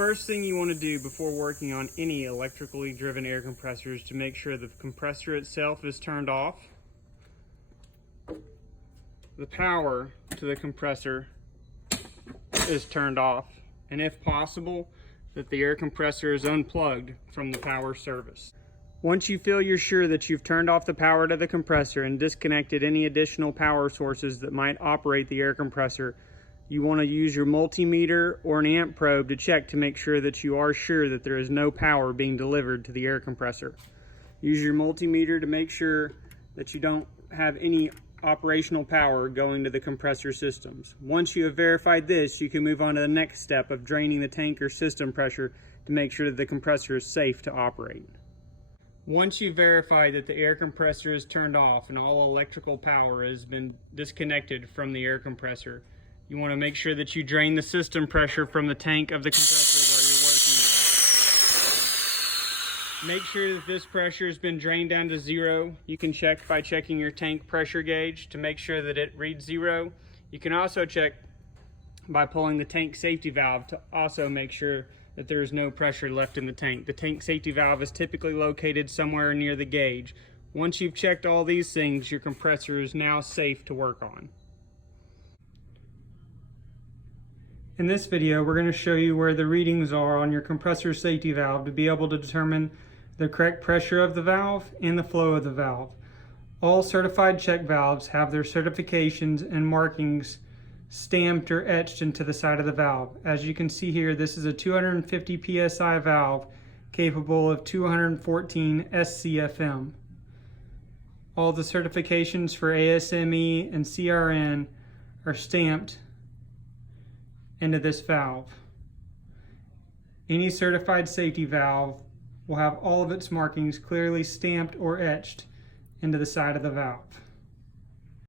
first thing you want to do before working on any electrically driven air compressor is to make sure the compressor itself is turned off, the power to the compressor is turned off, and if possible, that the air compressor is unplugged from the power service. Once you feel you're sure that you've turned off the power to the compressor and disconnected any additional power sources that might operate the air compressor, you want to use your multimeter or an amp probe to check to make sure that you are sure that there is no power being delivered to the air compressor. Use your multimeter to make sure that you don't have any operational power going to the compressor systems. Once you have verified this, you can move on to the next step of draining the tank or system pressure to make sure that the compressor is safe to operate. Once you've verified that the air compressor is turned off and all electrical power has been disconnected from the air compressor, you want to make sure that you drain the system pressure from the tank of the compressor where you're working with. Make sure that this pressure has been drained down to zero. You can check by checking your tank pressure gauge to make sure that it reads zero. You can also check by pulling the tank safety valve to also make sure that there is no pressure left in the tank. The tank safety valve is typically located somewhere near the gauge. Once you've checked all these things, your compressor is now safe to work on. In this video, we're going to show you where the readings are on your compressor safety valve to be able to determine the correct pressure of the valve and the flow of the valve. All certified check valves have their certifications and markings stamped or etched into the side of the valve. As you can see here, this is a 250 psi valve capable of 214 SCFM. All the certifications for ASME and CRN are stamped into this valve. Any certified safety valve will have all of its markings clearly stamped or etched into the side of the valve.